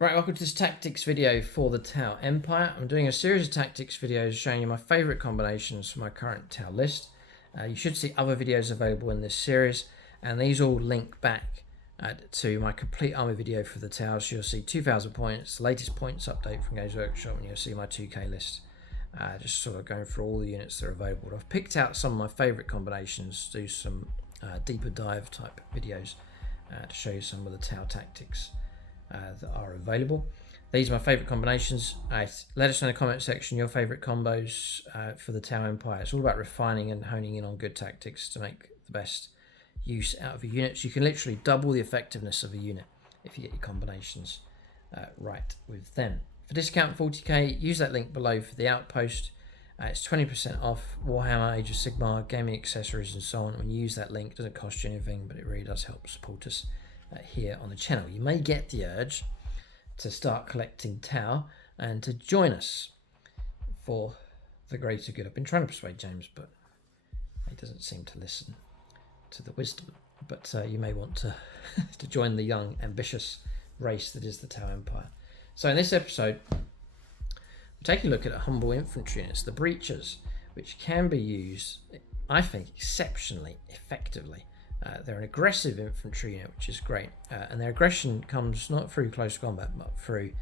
Right, welcome to this tactics video for the Tau Empire. I'm doing a series of tactics videos showing you my favourite combinations for my current Tau list. You should see other videos available in this series, and these all link back to my complete army video for the Tau. So you'll see 2,000 points, the latest points update from Games Workshop, and you'll see my 2K list. Just sort of going through all the units that are available. I've picked out some of my favourite combinations to do some deeper dive type videos to show you some of the Tau tactics that are available. These are my favourite combinations. Let us know in the comment section your favourite combos for the Tau Empire. It's all about refining and honing in on good tactics to make the best use out of your units. You can literally double the effectiveness of a unit if you get your combinations right with them. For discount 40k, use that link below for the Outpost. It's 20% off Warhammer, Age of Sigmar, gaming accessories and so on. When you use that link, it doesn't cost you anything, but it really does help support us here on the channel. You may get the urge to start collecting Tau and to join us for the greater good. I've been trying to persuade James, but he doesn't seem to listen to the wisdom. But you may want to to join the young, ambitious race that is the Tau Empire. So in this episode, we're taking a look at humble infantry units, the breachers, which can be used, I think, exceptionally effectively. They're an aggressive infantry unit, which is great, and their aggression comes not through close combat, but through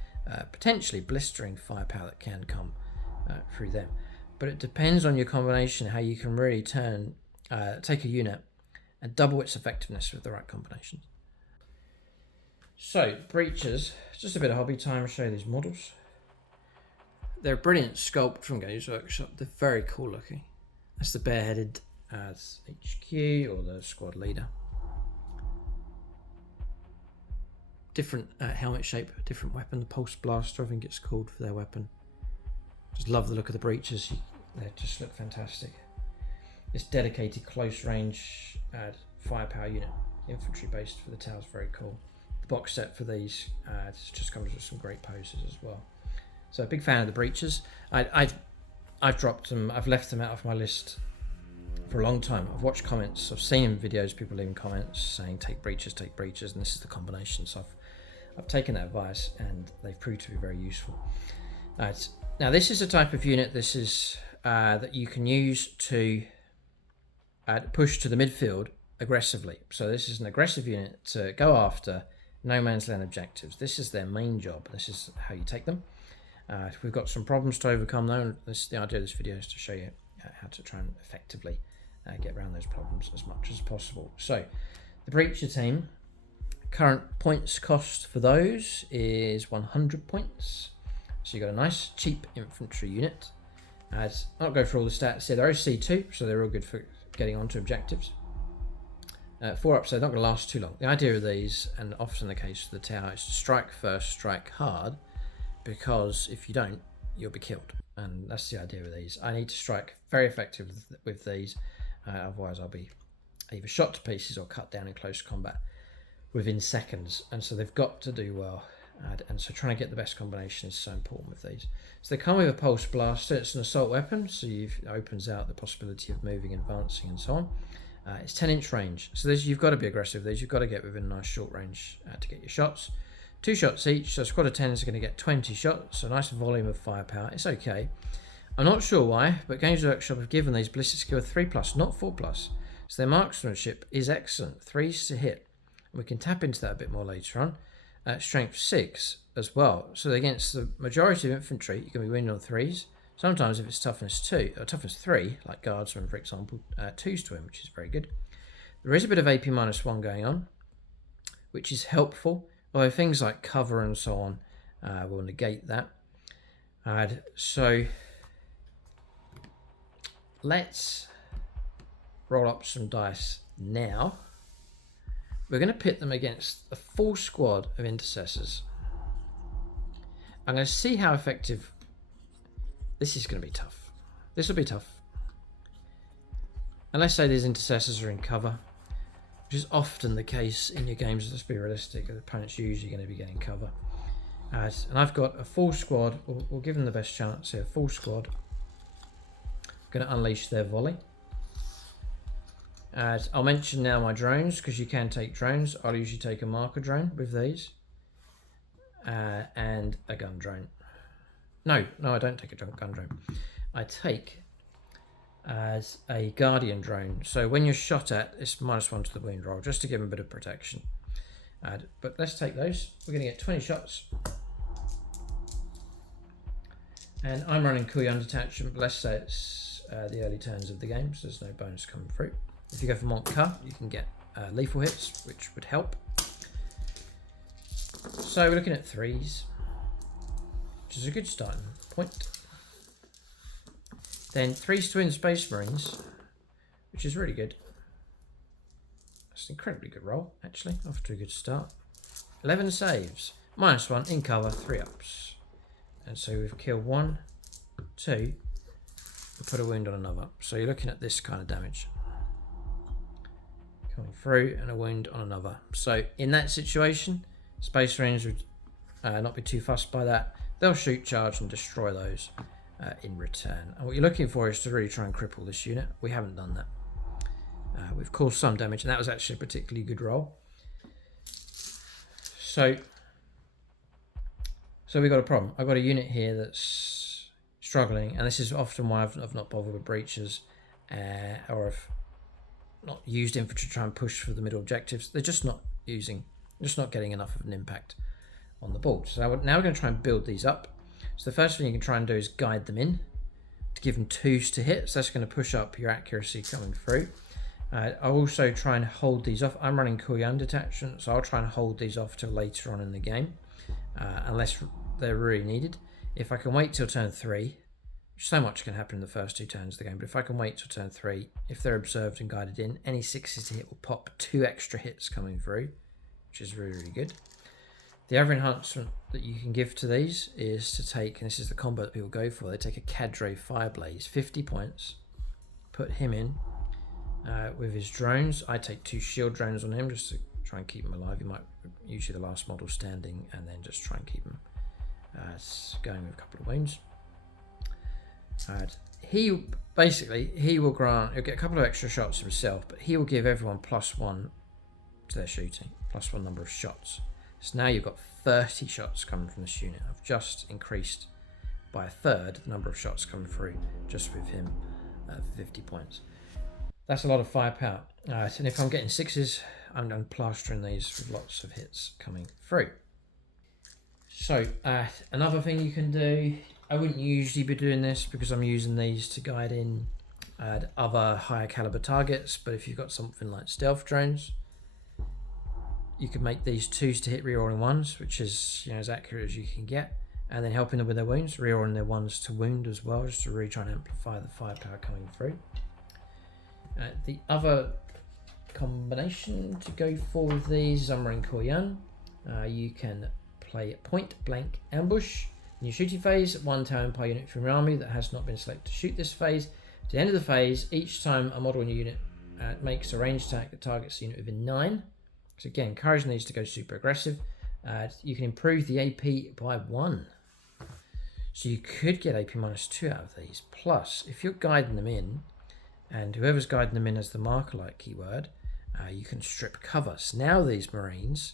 potentially blistering firepower that can come through them. But it depends on your combination, how you can really take a unit and double its effectiveness with the right combinations. So, breachers, just a bit of hobby time to show you these models. They're a brilliant sculpt from Games Workshop. They're very cool looking. That's the bareheaded as HQ or the squad leader. Different helmet shape, different weapon. The pulse blaster, I think it's called, for their weapon. Just love the look of the breachers. They just look fantastic. This dedicated close range firepower unit, infantry based for the Tau, is very cool. The box set for these just comes with some great poses as well. So a big fan of the breachers. I've dropped them. I've left them out of my list for a long time. I've watched comments, I've seen videos, people leaving comments saying take breachers, and this is the combination. So I've taken that advice and they've proved to be very useful. Now this is a type of unit that you can use to push to the midfield aggressively. So this is an aggressive unit to go after no man's land objectives. This is their main job. This is how you take them. We've got some problems to overcome though. The idea of this video is to show you how to try and effectively get around those problems as much as possible. So the breacher team, current points cost for those is 100 points. So you've got a nice cheap infantry unit. I'll not go through all the stats here. They're OC2, so they're all good for getting onto objectives. 4 up, so they're not going to last too long. The idea of these, and often the case for the Tau, is to strike first, strike hard, because if you don't, you'll be killed. And that's the idea of these. I need to strike very effectively with these, otherwise I'll be either shot to pieces or cut down in close combat within seconds. And so they've got to do well. And so trying to get the best combination is so important with these. So they come with a pulse blaster. It's an assault weapon, so it opens out the possibility of moving, advancing, and so on. It's 10-inch range, so you've got to be aggressive with these. You've got to get within a nice short range to get your shots. 2 shots each, so a squad of 10 is going to get 20 shots, so a nice volume of firepower. It's okay. I'm not sure why, but Games Workshop have given these ballistic skill 3+, not 4+. So their marksmanship is excellent, 3s to hit. And we can tap into that a bit more later on. Strength 6 as well. So against the majority of infantry, you're going to be winning on 3s. Sometimes if it's toughness 2 or toughness 3, like guardsmen for example, 2s to win, which is very good. There is a bit of AP -1 going on, which is helpful. Although things like cover and so on will negate that. So let's roll up some dice now. We're going to pit them against a full squad of intercessors. I'm going to see how effective. This is going to be tough. This will be tough. And let's say these intercessors are in cover, which is often the case in your games. Let's be realistic. The opponent's usually going to be getting cover. And I've got a full squad. We'll give them the best chance here. Full squad. Going to unleash their volley. I'll mention now my drones, because you can take drones. I'll usually take a marker drone with these. and a gun drone. No, I don't take a gun drone. I take as a Guardian drone. So when you're shot at, it's -1 to the wound roll, just to give them a bit of protection. But let's take those. We're going to get 20 shots. And I'm running KOYO detachment, but let's say it's the early turns of the game, so there's no bonus coming through. If you go for Monka, you can get lethal hits, which would help. So we're looking at 3s, which is a good starting point. Then 3s to win Space Marines, which is really good. That's an incredibly good roll, actually, off to a good start. 11 saves, -1 in cover, 3 ups. And so we've killed 1, 2, and put a wound on another. So you're looking at this kind of damage coming through, and a wound on another. So in that situation, Space Marines would not be too fussed by that. They'll shoot, charge, and destroy those in return. And what you're looking for is to really try and cripple this unit. We haven't done that. We've caused some damage, and that was actually a particularly good roll. So we've got a problem. I've got a unit here that's struggling, and this is often why I've not bothered with breaches, or I've not used infantry to try and push for the middle objectives. They're just not getting enough of an impact on the board. So now we're going to try and build these up. So the first thing you can try and do is guide them in to give them 2s to hit. So that's going to push up your accuracy coming through. I'll also try and hold these off. I'm running KOYO detachment, so I'll try and hold these off till later on in the game, unless they're really needed. If I can wait till turn 3, so much can happen in the first 2 turns of the game, but if I can wait till turn 3, if they're observed and guided in, any 6s to hit will pop 2 extra hits coming through, which is really, really good. The other enhancement that you can give to these is to take, and this is the combo that people go for, they take a Cadre Fireblaze, 50 points, put him in with his drones. I take 2 shield drones on him just to try and keep him alive. You might usually the last model standing, and then just try and keep him going with a couple of wounds. He will grant, he'll get a couple of extra shots himself, but he will give everyone +1 to their shooting, +1 number of shots. So now you've got 30 shots coming from this unit. I've just increased by a third the number of shots coming through just with him for 50 points. That's a lot of firepower. And if I'm getting 6s, I'm plastering these with lots of hits coming through. So another thing you can do, I wouldn't usually be doing this because I'm using these to guide in other higher caliber targets, but if you've got something like stealth drones, you can make these 2s to hit, rerolling 1s, which is as accurate as you can get, and then helping them with their wounds, rerolling their 1s to wound as well, just to really try and amplify the firepower coming through. The other combination to go for with these is I'm running KOYO. You can play point blank ambush in your shooting phase. 1 Tower Empire unit from your army that has not been selected to shoot this phase. At the end of the phase, each time a model in your unit makes a ranged attack that targets the unit within 9. So again, encouraging these to go super aggressive. You can improve the AP by 1. So you could get AP -2 out of these. Plus, if you're guiding them in, and whoever's guiding them in as the marker light keyword, you can strip cover. So now these Marines,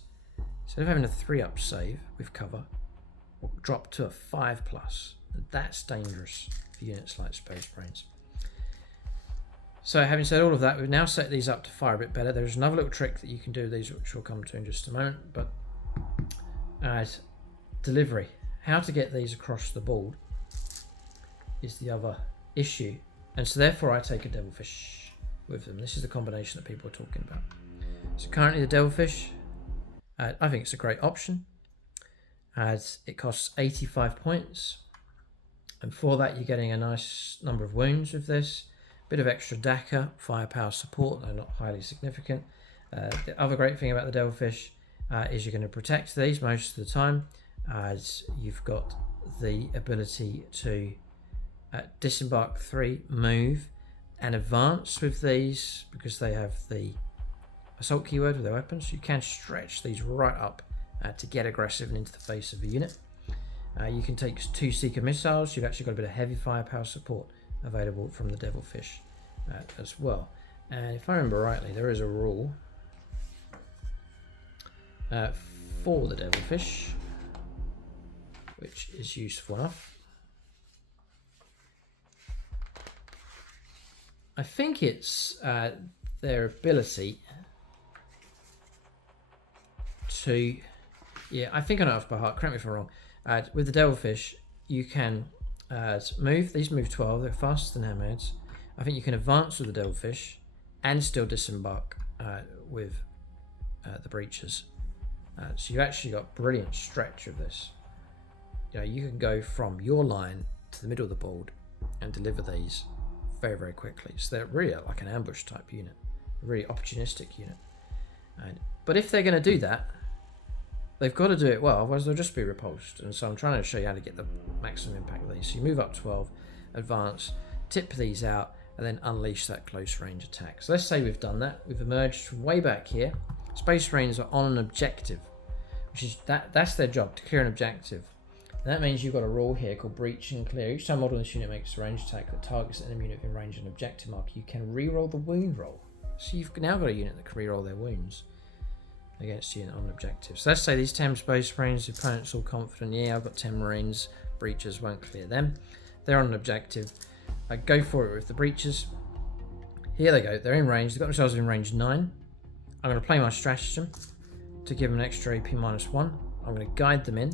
instead of having a 3-up save with cover, will drop to a 5+. And that's dangerous for units like Space Marines. So having said all of that, we've now set these up to fire a bit better. There's another little trick that you can do with these, which we'll come to in just a moment. But delivery, how to get these across the board is the other issue. And so therefore I take a Devilfish with them. This is the combination that people are talking about. So currently the Devilfish, I think it's a great option, as it costs 85 points. And for that you're getting a nice number of wounds with this. Bit of extra DACA, firepower support, though not highly significant. The other great thing about the Devilfish is you're going to protect these most of the time, as you've got the ability to disembark 3, move, and advance with these because they have the assault keyword with their weapons. You can stretch these right up to get aggressive and into the face of a unit. You can take 2 Seeker missiles. You've actually got a bit of heavy firepower support available from the Devilfish as well. And if I remember rightly, there is a rule for the Devilfish. which is useful enough. I think it's their ability to, yeah, I think I know off by heart, correct me if I'm wrong. With the Devilfish, you can move, these move 12, they're faster than hammerheads. I think you can advance with the Devilfish and still disembark with the breaches. So you've actually got brilliant stretch of this. You know, you can go from your line to the middle of the board and deliver these very, very quickly. So they're really like an ambush type unit, a really opportunistic unit. But if they're going to do that, they've got to do it well, otherwise they'll just be repulsed. And so I'm trying to show you how to get the maximum impact of these. So you move up 12, advance, tip these out, and then unleash that close range attack. So let's say we've done that. We've emerged from way back here. Space Marines are on an objective, which is that's their job, to clear an objective. And that means you've got a rule here called breach and clear. Each time model in this unit makes a range attack that targets an enemy unit within range of an objective mark, you can re-roll the wound roll. So you've now got a unit that can re-roll their wounds against a unit on an objective. So let's say these 10 Space Marines, the opponent's all confident, yeah, I've got 10 Marines, breaches won't clear them. They're on an objective. I go for it with the breaches. Here they go, they're in range, they've got themselves in range 9. I'm going to play my stratagem to give them an extra AP -1. I'm going to guide them in.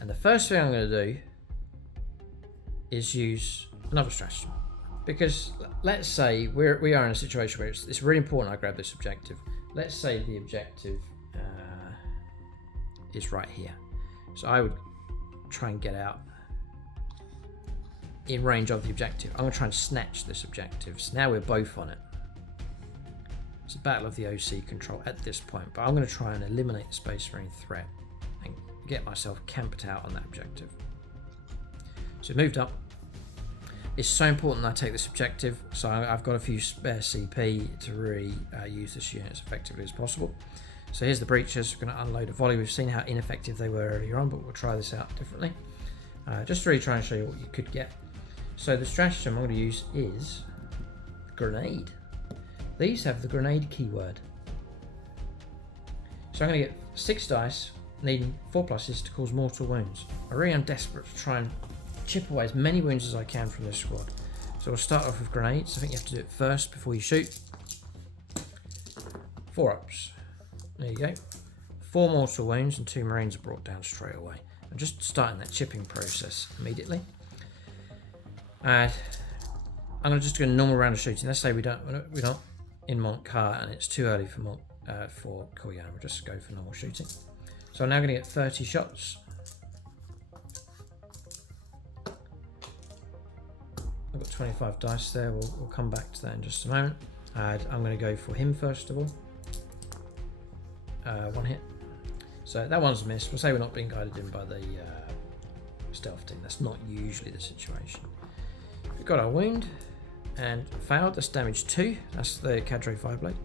And the first thing I'm going to do is use another stratagem. Because let's say we are in a situation where it's really important I grab this objective. Let's say the objective is right here. So I would try and get out in range of the objective. I'm going to try and snatch this objective. So now we're both on it. It's a battle of the OC control at this point, but I'm going to try and eliminate the Space Marine threat and get myself camped out on that objective. So moved up. It's so important that I take this objective, so I've got a few spare CP to really use this unit as effectively as possible. So here's the breaches. We're going to unload a volley. We've seen how ineffective they were earlier on, but we'll try this out differently. Just to really try and show you what you could get. So the stratagem I'm going to use is grenade. These have the grenade keyword. So I'm going to get 6 dice, needing 4 pluses to cause mortal wounds. I really am desperate to try and chip away as many wounds as I can from this squad. So we'll start off with grenades. I think you have to do it first before you shoot. 4 ups. There you go. 4 mortal wounds and 2 Marines are brought down straight away. I'm just starting that chipping process immediately. I'm just going to normal round of shooting. Let's say we're not in Montcar and it's too early for KOYO. We'll just go for normal shooting. So I'm now going to get 30 shots. I've got 25 dice there. We'll come back to that in just a moment. I'm going to go for him first of all. 1 hit. So that one's missed. We'll say we're not being guided in by the stealth team. That's not usually the situation. We've got our wound and failed. That's damage 2. That's the Cadre Fireblade.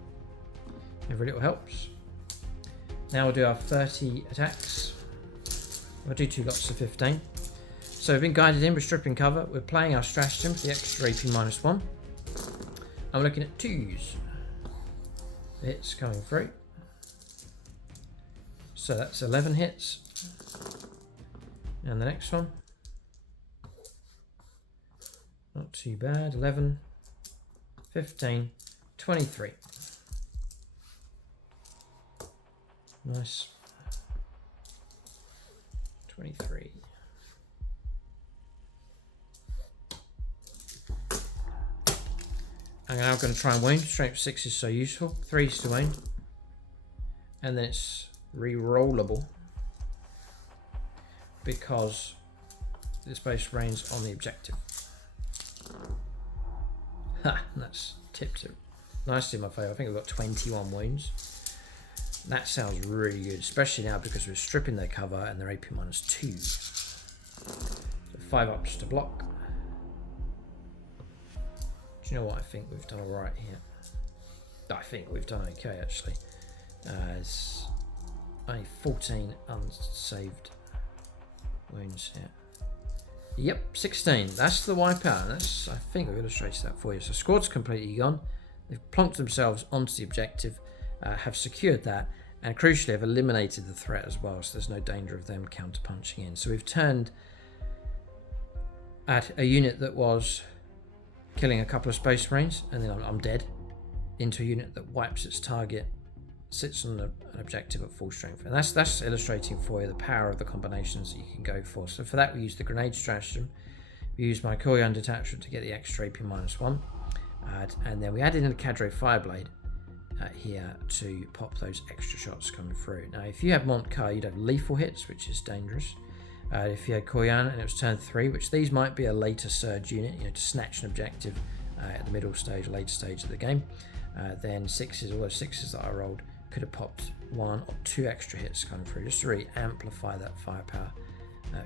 Every little helps. Now we'll do our 30 attacks. We'll do 2 lots of 15. So we've been guided in, we're stripping cover. We're playing our stratagem for the extra AP -1. I'm looking at 2s. The hits coming through. So that's 11 hits. And the next one. Not too bad. 11, 15, 23. Nice. 23. I'm now going to try and wound. Strength 6 is so useful. 3's to wound. And then it's re-rollable because the Space Marine's on the objective. Ha! That's tipped it nicely in my favour. I think we've got 21 wounds. That sounds really good, especially now because we're stripping their cover and they're AP -2. So 5 ups to block. Do you know what? I think we've done alright here. I think we've done okay actually. It's only 14 unsaved wounds here. Yep, 16. That's the wipeout. That's, I think I've illustrated that for you. So squad's completely gone. They've plonked themselves onto the objective, have secured that, And crucially, I've eliminated the threat as well, so there's no danger of them counter-punching in. So we've turned at a unit that was killing a couple of Space Marines, and then I'm dead, into a unit that wipes its target, sits on an objective at full strength. And that's illustrating for you the power of the combinations that you can go for. So for that, we use the grenade stratagem. We use my KOYO detachment to get the extra AP -1. And then we added in a Cadre Fireblade here to pop those extra shots coming through. Now, if you had Montcar, you'd have lethal hits, which is dangerous. If you had KOYO and it was turn 3, which these might be a later surge unit, to snatch an objective at the middle stage, later stage of the game, then 6s, all those 6s that I rolled, could have popped 1 or 2 extra hits coming through, just to really amplify that firepower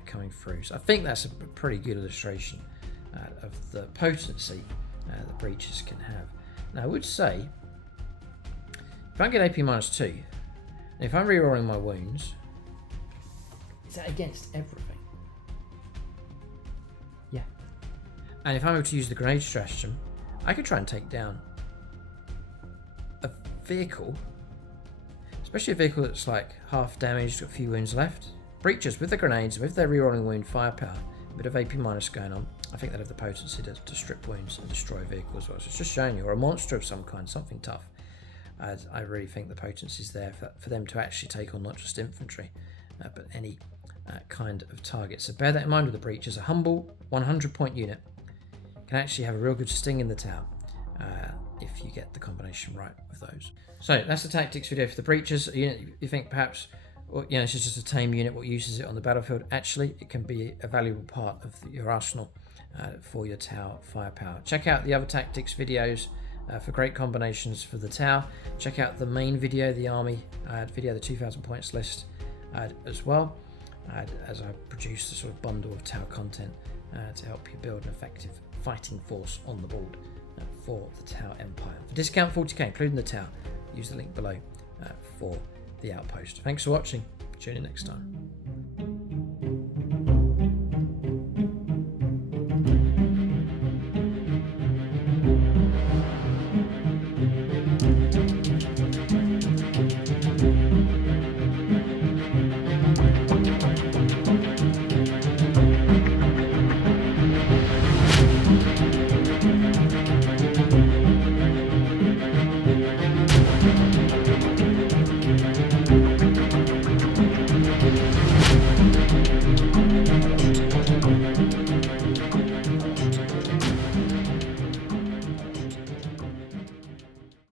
coming through. So I think that's a pretty good illustration of the potency that breaches can have. Now, I would say, if I get AP -2, and if I'm rerolling my wounds, is that against everything? Yeah. And if I'm able to use the grenade stratagem, I could try and take down a vehicle, especially a vehicle that's like half damaged, got a few wounds left. Breachers with the grenades, with their rerolling wound firepower, a bit of AP- going on, I think they'd have the potency to strip wounds and destroy vehicles as well. So it's just showing you, or a monster of some kind, something tough. I really think the potency is there for them to actually take on not just infantry, but any kind of target. So bear that in mind with the breachers. A humble 100-point unit can actually have a real good sting in the tower if you get the combination right with those. So that's the tactics video for the breachers. A unit you think perhaps, it's just a tame unit, what uses it on the battlefield? Actually, it can be a valuable part of your arsenal for your tower firepower. Check out the other tactics videos for great combinations for the tower. Check out the main video, the army video, the 2,000 points list as well, as I produce a sort of bundle of tower content to help you build an effective fighting force on the board for the tower empire. For discount 40k, including the tower, use the link below for the outpost. Thanks for watching. Tune in next time.